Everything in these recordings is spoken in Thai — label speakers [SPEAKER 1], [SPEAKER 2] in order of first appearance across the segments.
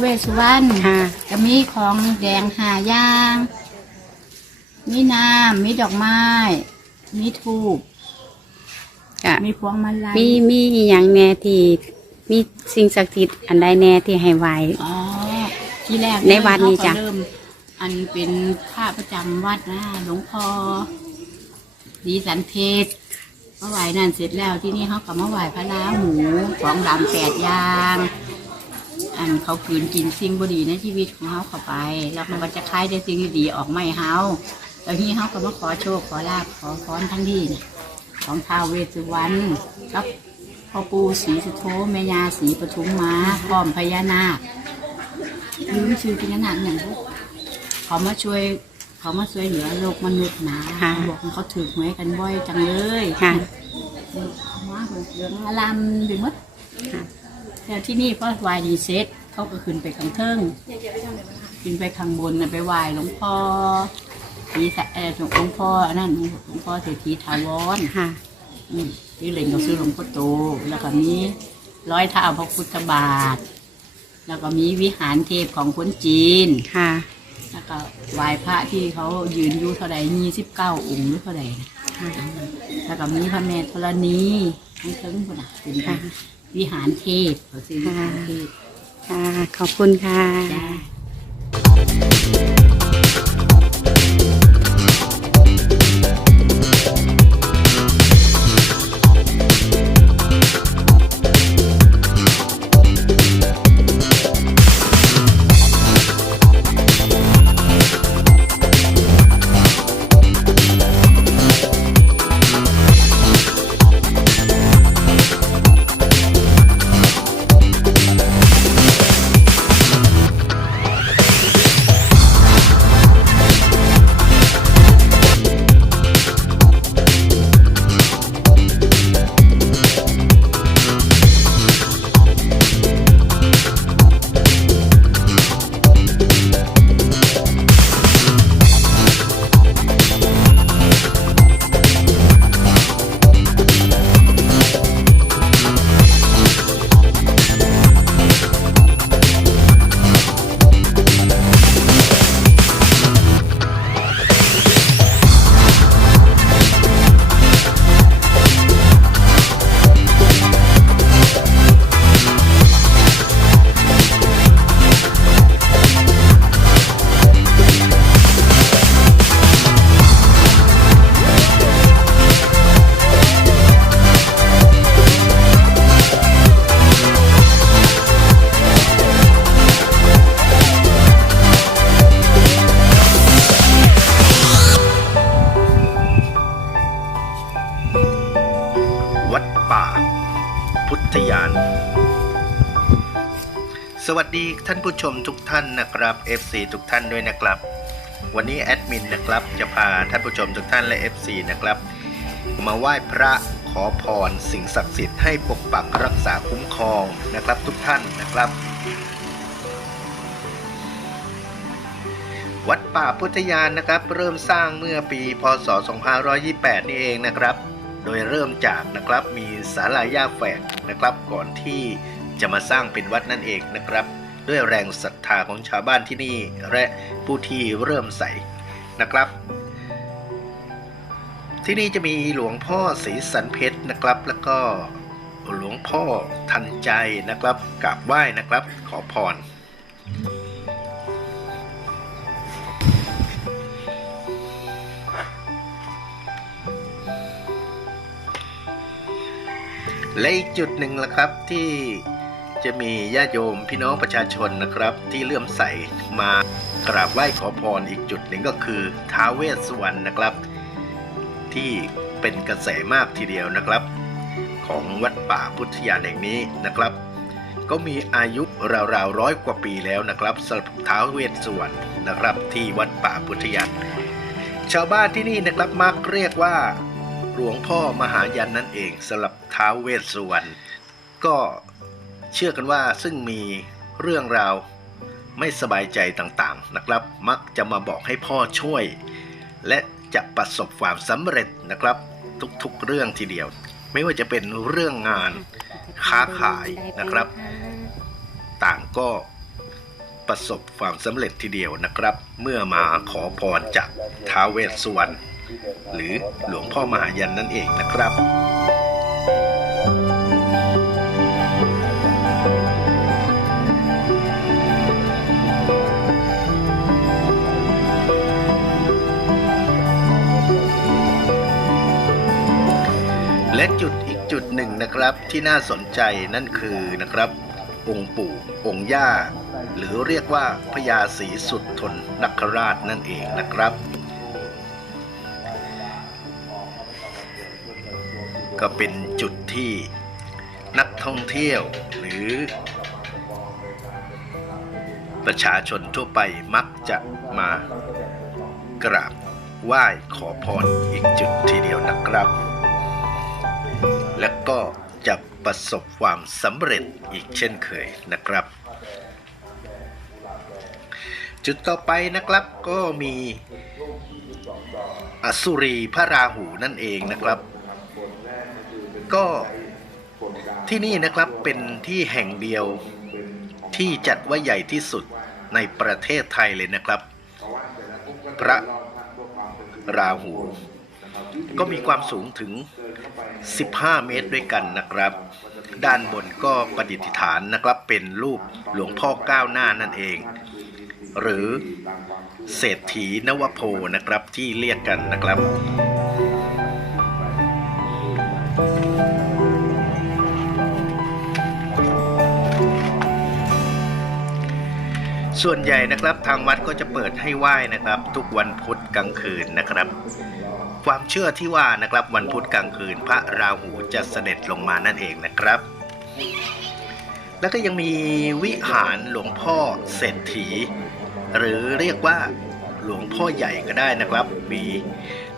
[SPEAKER 1] เวสสุวรรณ
[SPEAKER 2] ค่ะ
[SPEAKER 1] จะมีของแดงหาย่าง มีน้ำมีดอกไม้ มีทูบ
[SPEAKER 2] ก็
[SPEAKER 1] มีพวงมาลัย
[SPEAKER 2] มีมีอหย่างแน่ที่มีสิ่งศักดิ์สิทธิ์อันใดแน่ที่ให้ไหว
[SPEAKER 1] อ๋อ ที่แรก
[SPEAKER 2] ในวัดนี่จ้ะ
[SPEAKER 1] เขาก็เริ่ม อันเป็นข้าประจำวัดนะหลวงพ่อดีสันเพชรเมื่อไหวนั่นเสร็จแล้วที่นี่เขาก็มาไหวพระล้าหมูของดำแปดอย่าง อันเขาคืนกินสิ่งบดีในชีวิตของเขาเข้าไป แล้วมันก็จะคล้ายได้สิ่งดีๆออกไม่เฮาแล้วนี่เขาก็มาขอโชคขอลาบขอพรทั้งที่นะของท้าวเวสสุวรรณกับพ่อปู่ศรีสุโธแม่ยาศรีปทุมมาพร้อมพญานาคลืมชื่อพญานาคอย่างพวกเขามาช่วยเขามาช่วยเหลือโลกมนุษย์นะ
[SPEAKER 2] ค่ะ
[SPEAKER 1] เขาบอกว่าเขาถือหวยกันบ่อยจังเลย
[SPEAKER 2] ค่ะ
[SPEAKER 1] เขามาเหลืองอารามไปหมด
[SPEAKER 2] ค่ะ
[SPEAKER 1] แต่ที่นี่พอวายดีเซ็ตเขาก็ขึ้นไปข้างเทิงขึ้นไปข้างบนน่ะไปไหว้หลวงพ่อทีสะเออหลวงพ่ออันนั้นหลวงพ่อเศรษฐีถาวร
[SPEAKER 2] ค่ะ
[SPEAKER 1] อืมที่เหล่งก็ซื้อหลวงพ่อโต แล้วก็มีร้อยเท้าพระพุทธบาท แล้วก็มีวิหารเทพของคนจีน
[SPEAKER 2] ค่ะ
[SPEAKER 1] แล้วก็ไหว้พระที่เขายืนอยู่เท่าใดยี่สิบเก้าองค์หรือเท่าใดนะ
[SPEAKER 2] ค่ะ
[SPEAKER 1] แล้วก็มีพระแม่ธรณีทั้งเทิงคนน่ะเป็น
[SPEAKER 2] ค่ะ
[SPEAKER 1] วิหารเทพเขาซื้อวิหารเทพ
[SPEAKER 2] ค่ะ ขอบคุณค่ะ
[SPEAKER 1] จ้า
[SPEAKER 3] ท่านผู้ชมทุกท่านนะครับ FC ทุกท่านด้วยนะครับ วันนี้แอดมินนะครับจะพาท่านผู้ชมทุกท่านและ FC นะครับ มาไหว้พระขอพรสิ่งศักดิ์สิทธิ์ให้ปกปักรักษาคุ้มครองนะครับทุกท่านนะครับ วัดป่าพุทธยานนะครับ เริ่มสร้างเมื่อปี พศ 2528 นี่เองนะครับ โดยเริ่มจากนะครับมีศาลาย่าแฝกนะครับ ก่อนที่จะมาสร้างเป็นวัดนั่นเองนะครับ ด้วยแรงศรัทธาของชาวบ้านที่นี่และผู้ที่เริ่มใส่นะครับ ที่นี่จะมีหลวงพ่อศรีสันเพชรนะครับ แล้วก็หลวงพ่อทันใจนะครับกราบไหว้นะครับ ขอพรและอีกจุดหนึ่งละครับที่ จะมีญาติโยมพี่น้องประชาชนนะครับ ที่เลื่อมใสมากราบไหว้ขอพรอีกจุดหนึ่งก็คือท้าวเวสสุวรรณนะครับ ที่เป็นกระแสมากทีเดียวนะครับ ของวัดป่าพุทธยานแห่งนี้นะครับ ก็มีอายุราวๆร้อยกว่าปีแล้วนะครับสำหรับท้าวเวสสุวรรณนะครับ ที่วัดป่าพุทธยานชาวบ้านที่นี่นะครับมักเรียกว่าหลวงพ่อมหายันนั่นเองสำหรับท้าวเวสสุวรรณก็ เชื่อกันว่าซึ่งมีเรื่องราวไม่สบายใจต่างๆนะครับ มักจะมาบอกให้พ่อช่วย และจะประสบความสำเร็จนะครับ ทุกๆเรื่องทีเดียว ไม่ว่าจะเป็นเรื่องงานค้าขายนะครับ ต่างก็ประสบความสำเร็จทีเดียวนะครับ เมื่อมาขอพรจากท้าวเวสสุวรรณหรือหลวงพ่อมหายันนั่นเองนะครับ และจุดอีกจุดหนึ่งนะครับที่น่าสนใจนั่นคือนะครับ องค์ปู่องค์ย่า หรือเรียกว่าพญาศรีสุดทนนคราชนั่นเองนะครับ ก็เป็นจุดที่นักท่องเที่ยวหรือ ประชาชนทั่วไปมักจะมากราบไหว้ขอพรอีกจุดทีเดียวนะครับ และก็จะประสบความสำเร็จอีกเช่นเคยนะครับ จุดต่อไปนะครับก็มีอสุรีพระราหูนั่นเองนะครับ ก็ที่นี่นะครับเป็นที่แห่งเดียวที่จัดว่าใหญ่ที่สุดในประเทศไทยเลยนะครับ พระราหู ก็มีความสูงถึง 15 เมตรด้วยกันนะครับ ด้านบนก็ประดิษฐานนะครับเป็นรูปหลวงพ่อก้าวหน้านั่นเอง หรือเศรษฐีนวโพนะครับที่เรียกกันนะครับส่วนใหญ่นะครับทางวัดก็จะเปิดให้ไหว้นะครับ ทุกวันพุธกลางคืนนะครับ ความเชื่อที่ว่านะครับวันพุธกลางคืนพระราหูจะเสด็จลงมานั่นเองนะครับ แล้วก็ยังมีวิหารหลวงพ่อเศรษฐี หรือเรียกว่าหลวงพ่อใหญ่ก็ได้นะครับมี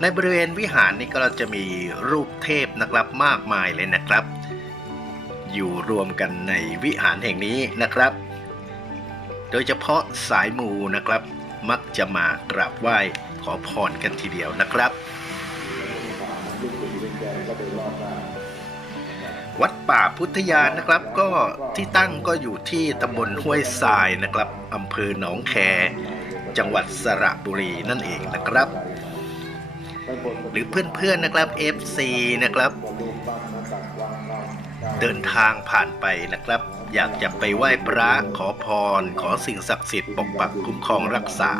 [SPEAKER 3] ในบริเวณวิหารนี้ก็จะมีรูปเทพนะครับมากมายเลยนะครับ อยู่รวมกันในวิหารแห่งนี้นะครับ โดยเฉพาะสายมูนะครับมักจะมากราบไหว้ขอพรกันทีเดียวนะครับ วัดป่าพุทธยานนะครับก็ที่ตั้งก็อยู่ที่ตำบลห้วยทรายนะครับอำเภอหนองแค จังหวัดสระบุรีนั่นเองนะครับ หรือเพื่อนๆนะครับ FC นะครับ เดินทางผ่านไปนะครับ อยากจะไปไหว้พระขอพร ขอสิ่งศักดิ์สิทธิ์ปกปักคุ้มครองรักษา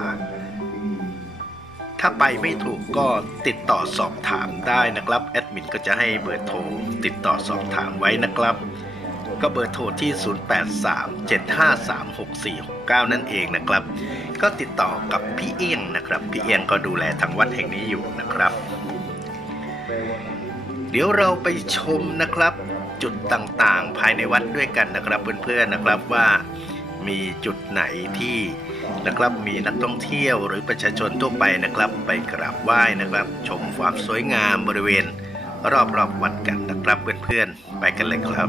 [SPEAKER 3] ถ้าไปไม่ถูกก็ติดต่อสอบถามได้นะครับ แอดมินก็จะให้เบอร์โทรติดต่อสอบถามไว้นะครับ ก็เบอร์โทรที่ 0837536469 นั่นเองนะครับ ก็ติดต่อกับพี่เอียงนะครับ พี่เอียงก็ดูแลทางวัดแห่งนี้อยู่นะครับ เดี๋ยวเราไปชมนะครับจุดต่างๆ ภายในวัดด้วยกันนะครับ เพื่อนๆนะครับว่ามีจุดไหนที่ นะครับมีนักท่องเที่ยวหรือประชาชนทั่วไปนะครับ ไปกราบไหว้นะครับ ชมความสวยงามบริเวณ รอบๆวัดกันนะครับเพื่อนๆไปกันเลยครับ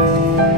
[SPEAKER 1] Thank you.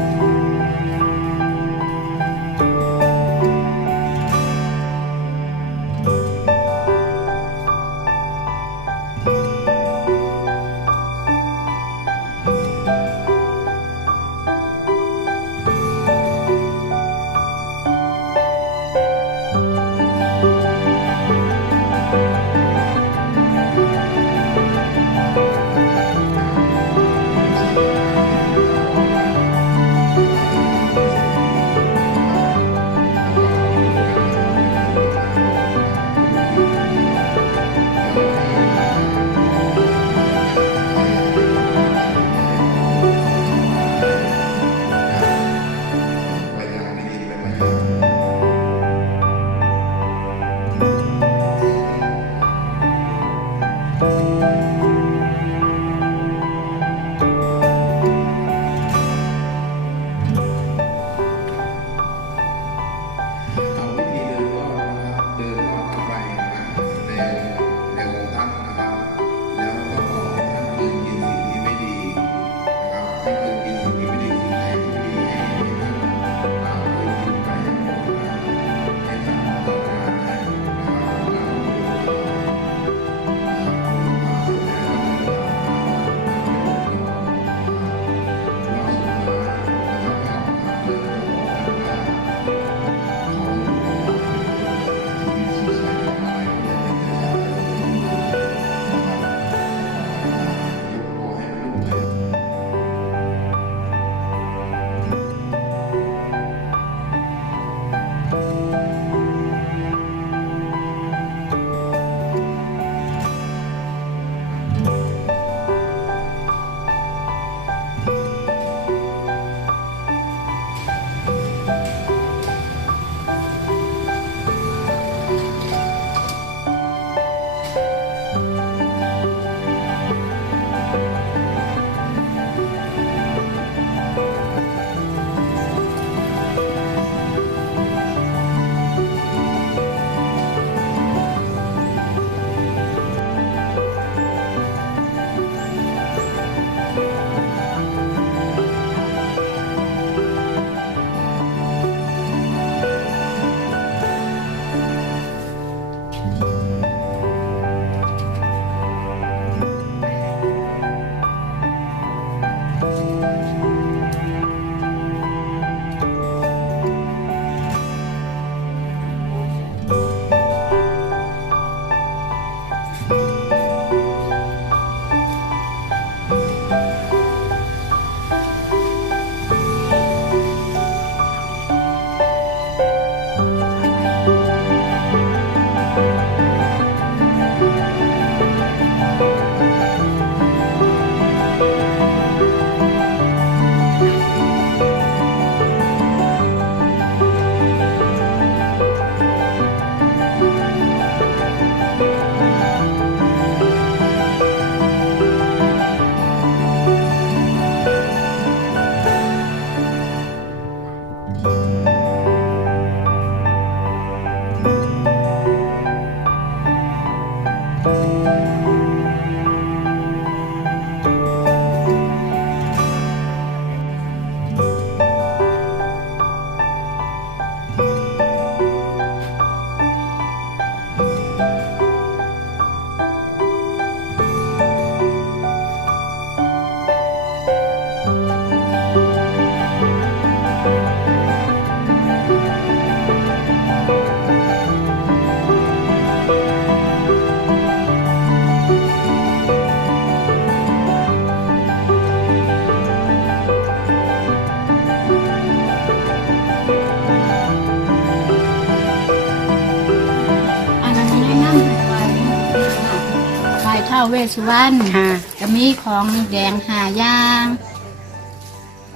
[SPEAKER 1] สสุวรรณ
[SPEAKER 2] ค่ะ
[SPEAKER 1] จะมีของแดงหาย่าง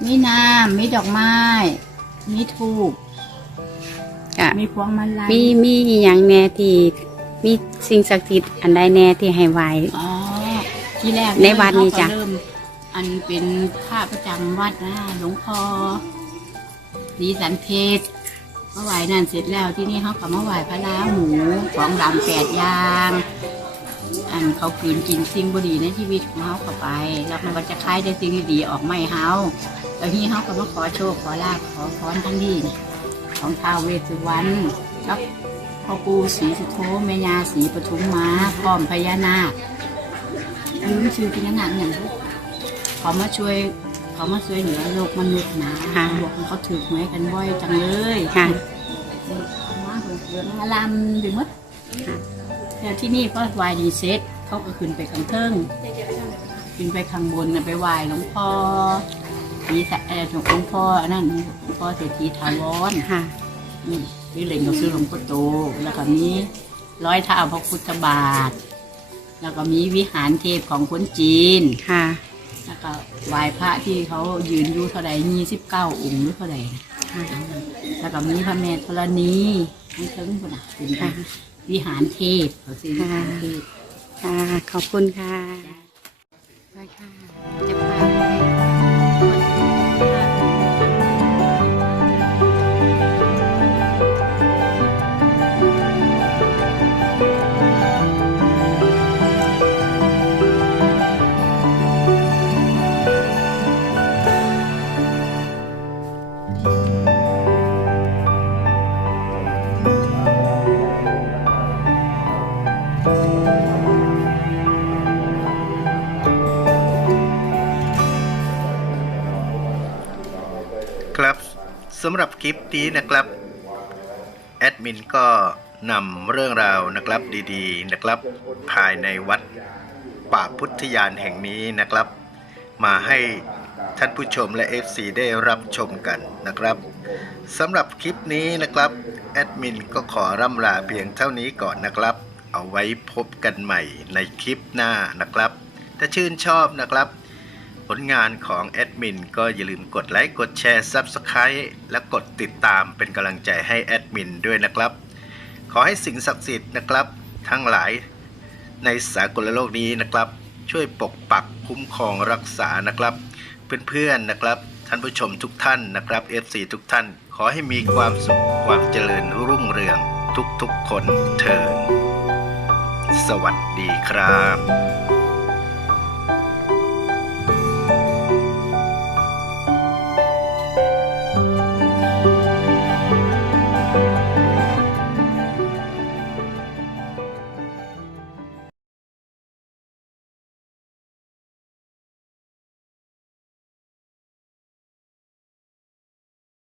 [SPEAKER 1] มีน้ำมีดอกไม้ มีทูบ
[SPEAKER 2] ก็
[SPEAKER 1] มีพวงมาลัย
[SPEAKER 2] มีมีอหย่างแน่ที่มีสิ่งศักดิ์สิทธิ์อันใดแน่ที่ให้ไหว
[SPEAKER 1] อ๋อ ที่แรก
[SPEAKER 2] ในวัดนี่จ้ะ
[SPEAKER 1] เขาก็เริ่มอันเป็นพระประจำวัดนะหลวงพ่อดีสันเพชรเมื่อไหวนั่นเสร็จแล้วที่นี่เขาก็มาไหวพระล้าหมูของดำแปดอย่าง อันเขาคืนกินสิ่งบดีในชีวิตของเขาเข้าไป แล้วมันก็จะคล้ายได้สิ่งดีๆออกไม่เฮาแล้วที่เขาก็มาขอโชคขอลาภขอพรทั้งนี้ของท้าวเวสสุวรรณกับพ่อปู่ศรีสุโธแม่ยาศรีปทุมมาพร้อมพญานาคลืมชื่อพญานาคอย่างลูกเขามาช่วยเขามาช่วยเหลือโลกมนุษย์นะ
[SPEAKER 2] ค่ะ
[SPEAKER 1] บอกว่าเขาถือหวยกันบ่อยจังเลย
[SPEAKER 2] ค่ะ
[SPEAKER 1] มาเหือนอารามไปหมด แล้วที่นี่ก็วายดีเซ็ตเขาก็ขึ้นไปข้างเทิงขึ้นไปข้างบนน่ะไปไหว้หลวงพ่อมีแต่เออหลวงพ่ออันนั้นหลวงพ่อเศรษฐีถาวร
[SPEAKER 2] ค่ะ
[SPEAKER 1] นี่ที่เหล่งก็ซื้อหลวงพ่อโต แล้วก็มีร้อยเท้าพระพุทธบาท แล้วก็มีวิหารเทพของคนจีน
[SPEAKER 2] ค่ะ
[SPEAKER 1] แล้วก็ไหว้พระที่เขายืนอยู่เท่าใดยี่สิบเก้าองค์หรือเท่าใดนะ
[SPEAKER 2] ค่ะ
[SPEAKER 1] แล้วก็มีพระแม่ธรณีให้เทิงคนน่ะเป็น
[SPEAKER 2] ค่ะ
[SPEAKER 1] วิหารเทพเขาซื้อวิหารเทพ
[SPEAKER 2] ค่ะ ขอบคุณค่ะไปค่ะจะพาไป
[SPEAKER 3] ลิปนี้นะครับ แอดมินก็นำเรื่องราวนะครับดีๆนะครับ ภายในวัดป่าพุทธยานแห่งนี้นะครับ มาให้ท่านผู้ชมและ FC ได้รับชมกันนะครับสำหรับคลิปนี้นะครับ แอดมินก็ขอร่ำลาเพียงเท่านี้ก่อนนะครับ เอาไว้พบกันใหม่ในคลิปหน้านะครับ ถ้าชื่นชอบนะครับ ผลงานของแอดมินก็อย่าลืมกดไลค์ กดแชร์ Subscribe และกดติดตามเป็นกำลังใจให้แอดมินด้วยนะครับ ขอให้สิ่งศักดิ์สิทธิ์นะครับ ทั้งหลายในสากลโลกนี้นะครับ ช่วยปกปักคุ้มครองรักษานะครับ เพื่อนๆนะครับ ท่านผู้ชมทุกท่านนะครับ FC ทุกท่าน ขอให้มีความสุขความเจริญรุ่งเรืองทุกๆคนเถิดสวัสดีครับ